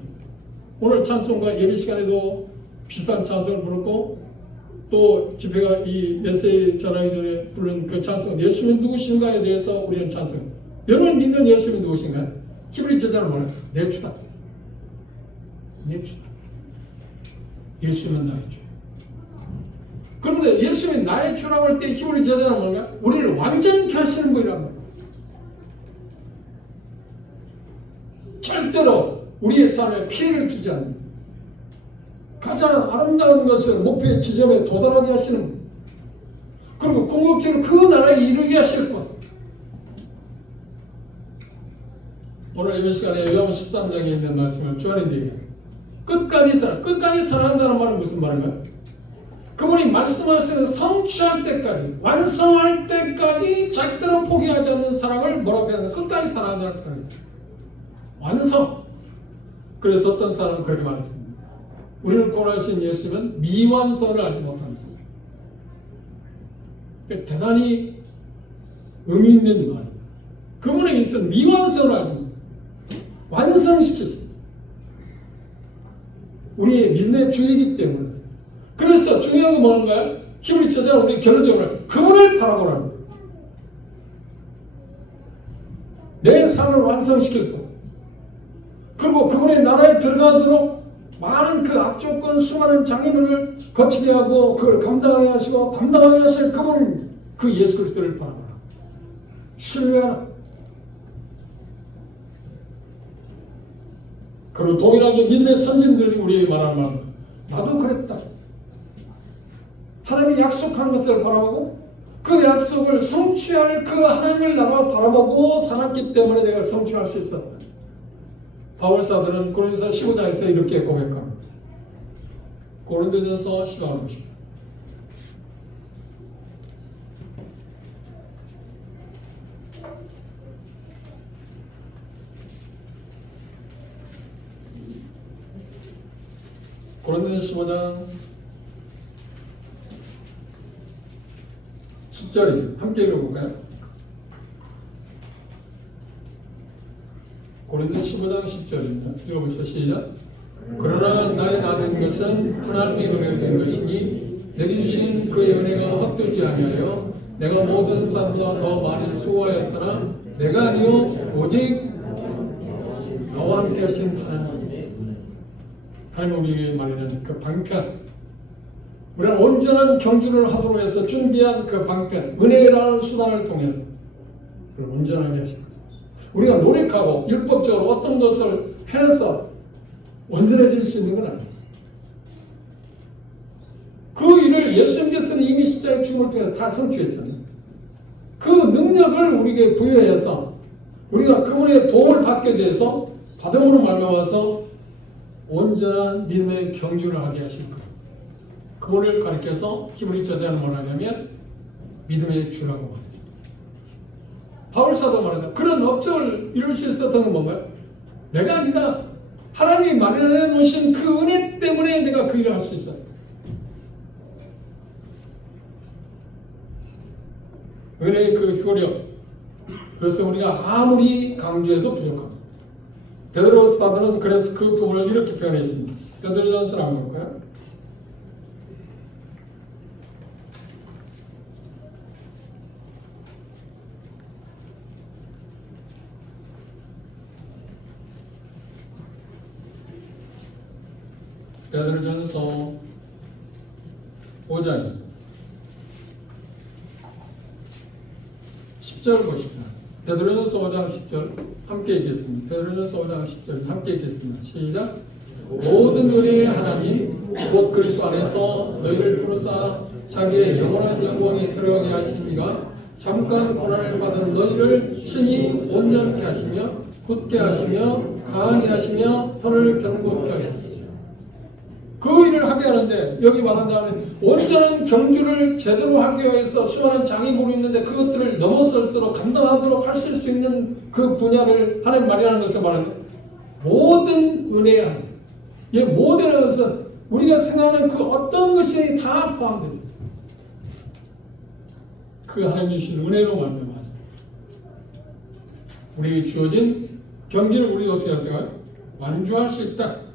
오늘 찬송과 예배 시간에도 비슷한 찬송을 부르고 또 집회가 이 메시지 전하기 전에 부른 그 찬송 예수님은 누구신가에 대해서 우리는 찬송. 여러분 믿는 예수님은 누구신가요? 히브리 제자는 뭐냐? 내 주다. 내 주다. 예수님은 나의 주. 그런데 예수님이 나의 주라고 할 때 히브리 제자는 뭔가? 우리를 완전케 하시는 분이란 말이에요. 절대로 우리의 삶에 피해를 주지 않는 가장 아름다운 것을 목표의 지점에 도달하게 하시는 분. 그리고 궁극적으로 그 나라에 이르게 하실 분. 오늘 이번 시간에 요한복음 13장에 있는 말씀을 주안인지 얘기했어요. 끝까지 사랑한다는 말은 무슨 말인가요? 그분이 말씀하시는 성취할 때까지, 완성할 때까지 절대로 포기하지 않는 사랑을 뭐라고 해야 하나? 끝까지 사랑한다는 표현이었어요. 완성. 그래서 어떤 사람은 그렇게 말했습니다. 우리를 구원하신 예수님은 미완성을 알지 못합니다. 대단히 의미 있는 말입니다. 그분에게 있어 미완성을 알지 못합니다. 완성시켰습니다. 우리의 믿음의 주이기 때문이었어요. 그래서 중요한 건 뭔가요? 히브리서는 우리 결론적으로 그분을 바라보라는 거예요. 내 삶을 완성시킬 것. 그리고 그분의 나라에 들어가도록 많은 그 악조건 수많은 장애물을 거치게 하고 그걸 감당하게 하시고 담당하게 하실 그분, 그 예수 그리스도를 바라보라. 신뢰하라. 그리고 동일하게 믿음의 선진들이 우리에게 말하는 말, 나도 그랬다. 하나님이 약속한 것을 바라보고 그 약속을 성취할 그 하나님을 나가 바라보고 살았기 때문에 내가 성취할 수 있었다. 바울사들은 고린도서 15장에서 이렇게 고백합니다. 고린도전서 15장 고린도전서 15장 10절입니다. 함께 읽어볼까요? 고린도전서 15장 10절입니다. 읽어보시죠. 시작. 그러나 나의 나된 것은 하나님의 은혜로 된 것이니 내게 주신 그의 은혜가 헛되지 아니하여 내가 모든 사람보다 더 많이 수고하였으나 내가 아니요 오직 너와 함께 하신 하나님 우리에게 말하는 그 방편, 우리는 온전한 경주를 하도록 해서 준비한 그 방편, 은혜라는 수단을 통해서 그걸 온전하게 하십니다. 우리가 노력하고 율법적으로 어떤 것을 해서 온전해질 수 있는 건 아니에요. 그 일을 예수님께서는 이미 십자가의 죽음을 통해서 다 성취했잖아요. 그 능력을 우리에게 부여해서 우리가 그분의 도움을 받게 돼서 받음으로 말미암아서 온전한 믿음의 경주를 하게 하실 거예요. 그거를 가리켜서 히브리서대는 뭐라냐면 믿음의 주라고 말했습니다. 바울사도 말한다. 그런 업적을 이룰 수 있었던 건 뭔가요? 내가 아니다. 하나님이 마련해 놓으신 그 은혜 때문에 내가 그 일을 할 수 있어요. 은혜의 그 효력. 그래서 우리가 아무리 강조해도 부족합니다. 베드로 사도는 그래서 그 부분을 이렇게 표현했습니다. 베드로전서를 한번 볼까요? 베드로전서 5장 10절 보십시오. 베드로전서 5장 10절 함께 읽겠습니다. 베드로전서 5장 10절 함께 읽겠습니다. 시작. 모든 은혜의 하나님 곧 그리스도 안에서 너희를 부르사 자기의 영원한 영광에 들어가게 하시니가 잠깐 고난을 받은 너희를 친히 온전케 하시며 굳게 하시며 강하게 하시며 털을 견고케 하시며 그 일을 하게 하는데 여기 말한다면 온전한 경주를 제대로 하기 위해서 수많은 장애물이 있는데 그것들을 넘어설도록 감당하도록 하실 수 있는 그 분야를 하나님 마련하는 것을 말하는데 모든 은혜야. 이 모든 것은 우리가 생각하는 그 어떤 것이 다 포함되어 있습니다. 그 하나님 주신 은혜로 말미암았습니다. 우리에게 주어진 경주를 우리가 어떻게 할까요? 완주할 수 있다.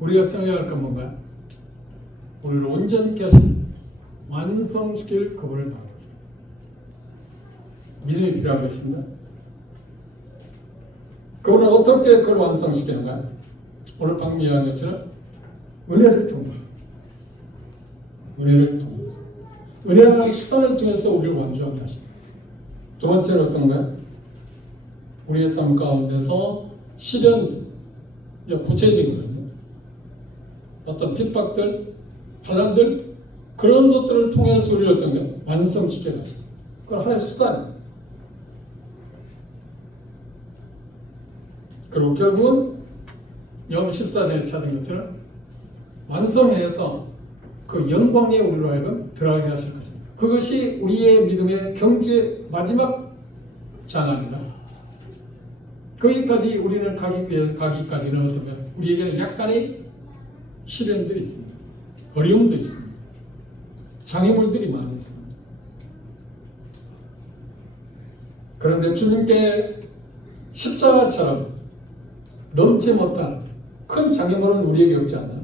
우리가 생각할 건 뭔가요? 우리를 온전케 하신 완성시킬 그분을 바랍니다. 믿음이 필요하겠습니다. 그분은 어떻게 그걸 완성시키는가? 오늘 방금 이야기한 것처럼 은혜를 통해서 은혜라는 수단을 통해서 우리를 완주하게 하십니다. 두 번째는 어떤가요? 우리의 삶 가운데서 시련, 구체적인 거예요. 어떤 핍박들, 환난들, 그런 것들을 통해서 우리를 어떤 게 완성시켜 가시죠. 그건 하나의 수단. 그리고 결국은 영 14장에 찾은 것처럼 완성해서 그 영광의 우리로 하여금 들어가게 하실 것입니다. 그것이 우리의 믿음의 경주의 마지막 장입니다. 거기까지 우리는 가기까지는 어쩌면 우리에게는 약간의 시련들이 있습니다. 어려움도 있습니다. 장애물들이 많이 있습니다. 그런데 주님께 십자가처럼 넘지 못한 큰 장애물은 우리에게 없지 않나요?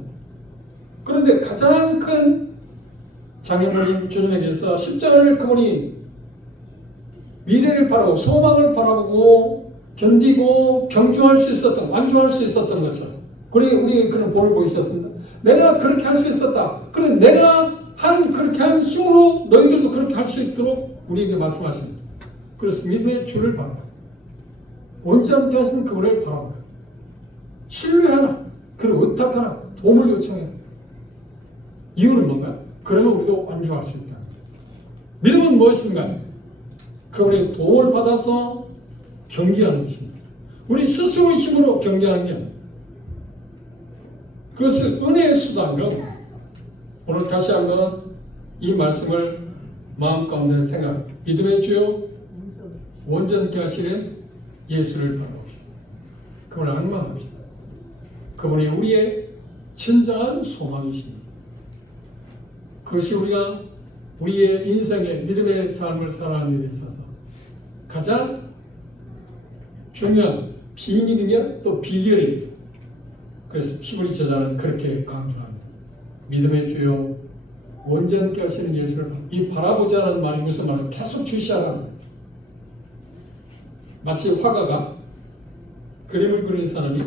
그런데 가장 큰 장애물인 주님에게서 십자가를 그분이 미래를 바라보고 소망을 바라보고 견디고 경주할 수 있었던, 완주할 수 있었던 것처럼. 그리고 우리 그런 본을 보이셨습니다. 내가 그렇게 할 수 있었다. 그래 내가 그렇게 한 힘으로 너희들도 그렇게 할 수 있도록 우리에게 말씀하십니다. 그래서 믿음의 주를 바라봐. 원치 않게 하신 그분을 바라봐. 신뢰하라. 그리고 의탁하라. 도움을 요청해. 이유는 뭔가? 그러면 우리도 완주할 수 있다. 믿음은 무엇인가? 그분의 도움을 받아서 경기하는 것입니다. 우리 스스로의 힘으로 경기하는 게 아니라 그것을 은혜의 수단으로 오늘 다시 한번 이 말씀을 마음 가운데 생각합니다. 믿음의 주요 온전케 하시는 예수를 바라봅시다. 그분을 악망합시다. 그분이 우리의 진정한 소망이십니다. 그것이 우리가 우리의 인생의 믿음의 삶을 살아가는 데 있어서 가장 중요한 비밀이며 또 비결입니다. 그래서 히브리 저자는 그렇게 강조합니다. 믿음의 주요 온전케 하시는 예수를 이 바라보자는 말이 무슨 말이에요? 계속 주시하라는 마치 화가가 그림을 그리는 사람이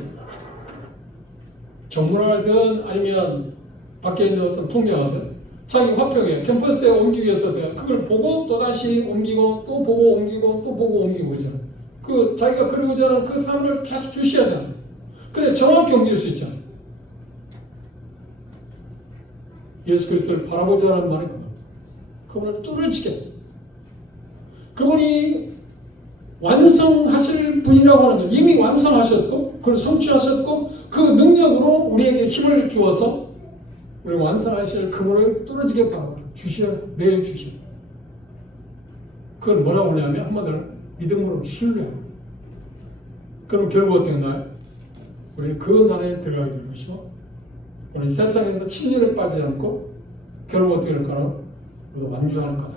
정문화든 아니면 밖에 있는 어떤 통명하든 자기 화평에 캠퍼스에 옮기기 위해서 그걸 보고 또다시 옮기고 또 보고 옮기고 또 보고 옮기고 있잖아. 그 자기가 그리고자 하는 그 삶을 계속 주시하잖아. 그래 정확히 옮길 수 있잖아. 예수 그리스도를 바라보자는 말이 그분을 뚫어지게 그분이 완성하실 분이라고 하는 것 이미 완성하셨고 그걸 성취하셨고 그 능력으로 우리에게 힘을 주어서 우리 완성하실 그분을 뚫어지게 주시어 매일 주시어 그걸 뭐라고 하냐면 한마디로 믿음으로 신뢰하고 그럼 결국 어떤 날 우리는 그 나라에 들어가게 될 것이고 우리 세상에서 침륜에 빠지지 않고 결국 어떻게 될까요? 우리가 완주하는 거다.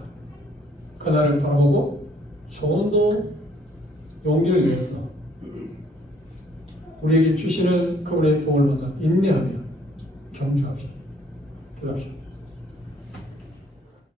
그날을 바라보고 조금도 용기를 내서 우리에게 주시는 그분의 도움을 받아서 인내하며 경주합시다. 기도합시다.